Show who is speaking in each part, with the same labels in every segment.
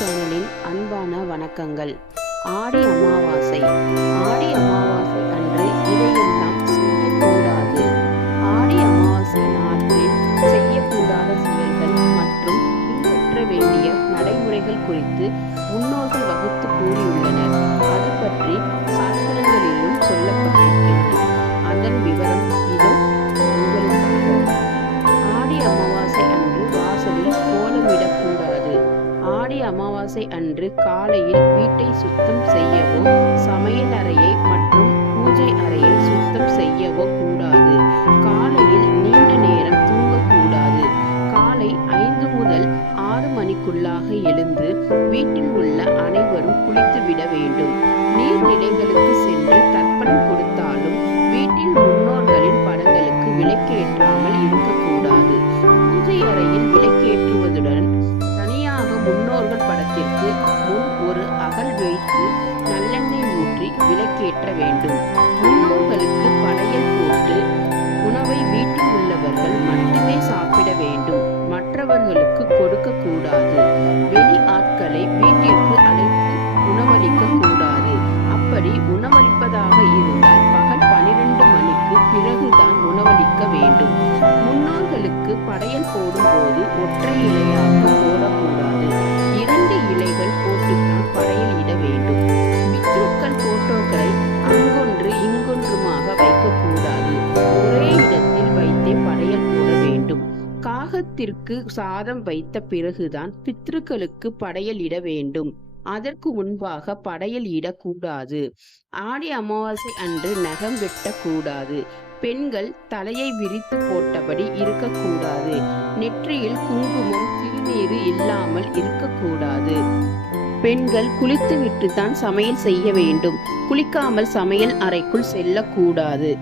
Speaker 1: சேனலின் அன்பான வணக்கங்கள். ஆடி அமாவாசை. ஆடி அமாவாசை அன்று இதையெல்லாம் செய்யக்கூடாது. ஆடி அமாவாசை நாளில் செய்யக்கூடாத செயல்கள் மற்றும் பின்பற்ற வேண்டிய நடைமுறைகள் குறித்து முன்னோர்கள் வகுத்து கூறியுள்ளனர். அது பற்றி சாஸ்திரங்களிலும் சொல்லப்பட்டிருக்கிறது அமாவாசை அன்று காலையில் வீட்டை சுத்தம் செய்யவோ சமையல் அறையை மற்றும் பூஜை அறையை சுத்தம் செய்யவோ கூடாது. காலையில் நீண்ட நேரம் தூங்கக்கூடாது. காலை ஐந்து முதல் ஆறு மணிக்குள்ளாக எழுந்து வீட்டில் உள்ள அனைவரும் குளித்து விட வேண்டும். நீர்நிலைகளுக்கு சென்று தர்ப்பணம் கொடுத்தாலும் வீட்டில் முன்னோர்களின் படங்களுக்கு விளக்கேற்றாமல் இருக்கக்கூடாது. பூஜை அறையில் விளக்கேற்றுவதுடன் தீபத்திற்கு முன் ஒரு அகல் வைத்து நல்லெண்ணெய் ஊற்றி விளக்கேற்ற வேண்டும். முன்னோர்களுக்கு படையல் போட்டு உணவை வீட்டில் உள்ளவர்கள் மட்டுமே சாப்பிட வேண்டும். மற்றவர்களுக்கு கொடுக்க கூடாது வெளி ஆட்களை வீட்டிற்கு அழைத்து உணவளிக்க கூடாது அப்படி உணவளிப்பதாக இருந்தால் பகல் பனிரெண்டு மணிக்கு பிறகுதான் உணவளிக்க வேண்டும். முன்னோர்களுக்கு படையல் போடும் யாகத்திற்கு சாதம் வைத்த பிறகுதான் பித்ருக்களுக்கு படையல் இட வேண்டும். அதற்கு முன்பாக படையல் இடக்கூடாது. ஆடி அமாவாசை அன்று நகம் வெட்டக்கூடாது. பெண்கள் தலையை விரித்து போட்டபடி இருக்கக்கூடாது. நெற்றியில் குங்குமம் திருநீறு இல்லாமல் இருக்கக்கூடாது. பெண்கள் குளித்துவிட்டு தான் சமையல் செய்ய வேண்டும். குளிக்காமல் சமையல் அறைக்குள் செல்லக்கூடாது.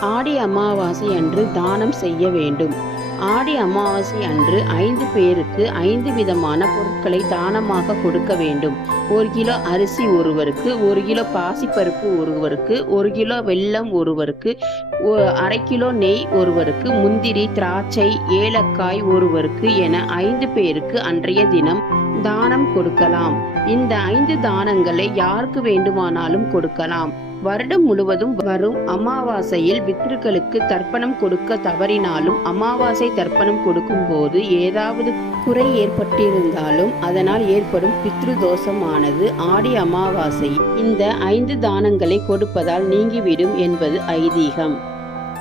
Speaker 1: ஆடி அமாவாசை அன்று தானம் செய்ய வேண்டும். ஆடி அமாவாசை அன்று ஐந்து பேருக்கு ஐந்து விதமான பொருட்களை தானமாக கொடுக்க வேண்டும். ஒரு கிலோ அரிசி ஒருவருக்கு ஒரு கிலோ பாசிப்பருப்பு ஒருவருக்கு ஒரு கிலோ வெல்லம் ஒருவருக்கு ஒ- அரை கிலோ நெய் ஒருவருக்கு முந்திரி திராட்சை ஏலக்காய் ஒருவருக்கு என ஐந்து பேருக்கு அன்றைய தினம் தானம் கொடுக்கலாம். இந்த ஐந்து தானங்களை யாருக்கு வேண்டுமானாலும் கொடுக்கலாம். வருடம் முழுவதும் வரும் அமாவாசையில் பித்ருக்களுக்கு தர்ப்பணம் கொடுக்க தவறினாலும் அமாவாசை தர்ப்பணம் கொடுக்கும் போது ஏதாவது குறை ஏற்பட்டிருந்தாலும் அதனால் ஏற்படும் பித்ரு தோஷமானது ஆடி அமாவாசை. இந்த ஐந்து தானங்களை கொடுப்பதால் நீங்கிவிடும் என்பது ஐதீகம்.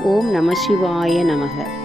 Speaker 1: ஓம் நம சிவாய நமக.